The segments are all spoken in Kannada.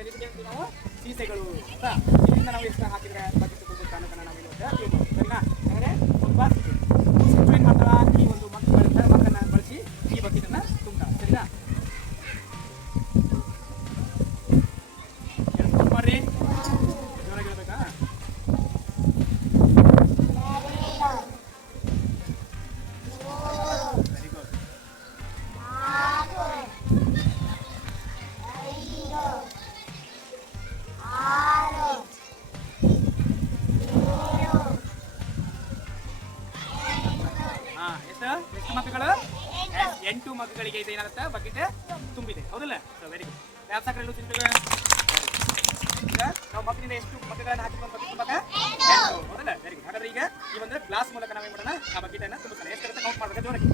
ಇದಕ್ಕೆ ನಾವು ಸೀಸೆಗಳು ಅಂತ ಇದರಿಂದ ನಾವು ಎಷ್ಟು ಹಾಕಿದ್ರೆ ಬಕೆಟ್ ತುಂಬ ಅನ್ನೋದನ್ನ ನಾವು ಇವತ್ತು ಸರಿನಾ. ಹಾಗಾದ್ರೆ ಸ್ವಲ್ಪ ಸಿಟ್ಟು ಏನು ಮಾಡ್ತಾರ ಈ ಒಂದು ಮಗ್ಗಳಿಂದ ಮಗ್ಗನ್ನ ಬಳಸಿ ಈ ಬಕೆಟನ್ನು ತುಂಬ್ತಾರೆ ಸರಿನಾ. ಮಾಡ್ರಿ ಜೋರಾಗಿ ಹೇಳ್ಬೇಕಾ. Very good. ಎಷ್ಟು ಮಗ್ಗಗಳು? 8 ಮಗ್ಗಗಳಿಗೆ ಇದು ಏನಾಗುತ್ತೆ ಬಕೆಟ್ ತುಂಬಿದೆ ಹೌದಲ್ಲ. Very good. ಯಾವ ಸಾಕ್ರೆಲ್ಲೂ ತಿಂತೀವಿ ಈಗ ನಾವು ಮಗ್ಗಿನಿಂದ ಎಷ್ಟು ಮಗ್ಗಗಳನ್ನು ಹಾಕಿಕೊಂಡು ಬಕೆಟ್ ತುಂಬಾಕ 8 ಹೌದಲ್ಲ. Very good. ಹಾಗಾದ್ರೆ ಈಗ ಈ ಒಂದು ಗ್ಲಾಸ್ ಮೂಲಕ ನಾವೇನ್ ಮಾಡೋಣ ಆ ಬಕೆಟ್ ಅನ್ನ ತುಂಬಿಸೋಣ. ಎಷ್ಟಿರುತ್ತೆ ಕೌಂಟ್ ಮಾಡ್ಬೇಕು ಜೋರಾಗಿ.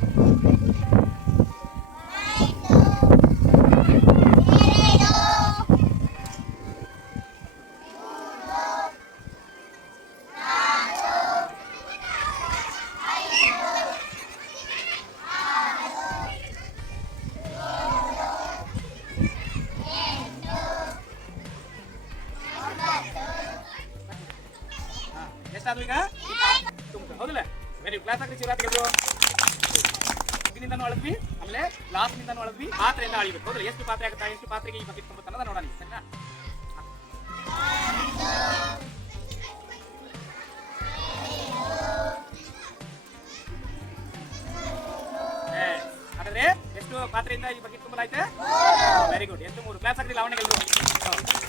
ಎಷ್ಟಾದ್ರು ಈಗ ತುಂಬ ಹೌದಲ್ಲ. ವೆರಿ ಕ್ಲಾಸ್ ಆಗ್ಲಿ ಶಿವರಾತ್ರಿಗಳು ಇದರಿಂದನೂ ಅಳದ್ವಿ ಆಮೇಲೆ ಗ್ಲಾಸ್ನಿಂದನೂ ಅಳದ್ವಿ ಪಾತ್ರೆಯಿಂದ ಅಳಿಬೇಕು ಹೌದಲ್ಲ. ಎಷ್ಟು ಪಾತ್ರೆ ಆಗುತ್ತಾ ಎಷ್ಟು ಪಾತ್ರೆಗೆ ಈ ಬಕೆಟ್ ತುಂಬುತ್ತೆ ಅನ್ನೋದ ನೋಡೋಣ ಸರಿನಾ. ಹಾಗಾದ್ರೆ ಎಷ್ಟು ಪಾತ್ರೆಯಿಂದ ಈ ಬಕೆಟ್ ತುಂಬಲಾಯ್ತು? Very good. ಎಷ್ಟು 3 ಕ್ಲಾಸ್ ಆಗ್ಲಿ ಲಾವಣೆಗಳು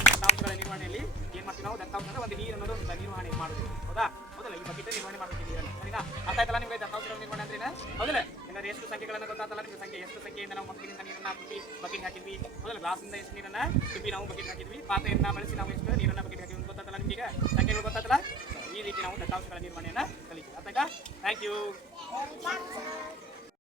ದತ್ತಾಂಶಗಳ ನಿರ್ವಹಣೆಯಲ್ಲಿ ಏನ್ ಮಾಡ್ತೀವಿ ನಾವು ದತ್ತಾಂಶ ಒಂದು ನೀರು ಅನ್ನೋದು ಒಂದು ನಿರ್ವಹಣೆ ಮಾಡೋದು ಹೌದಾ. ಹೌದಲ್ಲ ಈ ಬಕೆಟ್ ನಿರ್ವಹಣೆ ಮಾಡ್ತೀವಿ ನೀರನ್ನು ಸರಿನಾ. ಅರ್ಥ ಆಯ್ತಲ್ಲ ನಿಮಗೆ ದತ್ತಾಂಶಗಳ ನಿರ್ವಹಣೆ ಅಂದ್ರೆ ಹೌದಲ್ಲ. ಯಾಕಂದ್ರೆ ಎಷ್ಟು ಸಂಖ್ಯೆಗಳನ್ನು ಗೊತ್ತಾಗ್ತಲ್ಲ ನಿಮ್ಗೆ ಸಂಖ್ಯೆ ಎಷ್ಟು ಸಂಖ್ಯೆಯಿಂದ ನಾವು ಮಗ್ಗಿನಿಂದ ನೀರನ್ನ ತುಂಬಿ ಬಕೆಟ್ ಹಾಕಿದ್ವಿ ಹೌದಲ್ಲ. ಗ್ಲಾಸ್ನಿಂದ ಎಷ್ಟು ನೀರನ್ನ ತುಂಬಿ ನಾವು ಬಕೆಟ್ ಹಾಕಿದ್ವಿ ಪಾತ್ರೆಯನ್ನ ಬಳಸಿ ನಾವು ಎಷ್ಟು ನೀರನ್ನ ಬಕೆಟ್ ಹಾಕಿದ್ವಿ ಗೊತ್ತಾಗ್ತಲ್ಲ ನಿಮಗೆ ಈಗ ಸಂಖ್ಯೆಗಳು ಗೊತ್ತಾಗ್ತಲ್ಲ. ಈ ರೀತಿ ನಾವು ದತ್ತಾಂಶಗಳ ನಿರ್ವಹಣೆಯನ್ನ ಕಲಿತೀವಿ. ಅರ್ಥ ಆಯ್ತಾ. Thank you.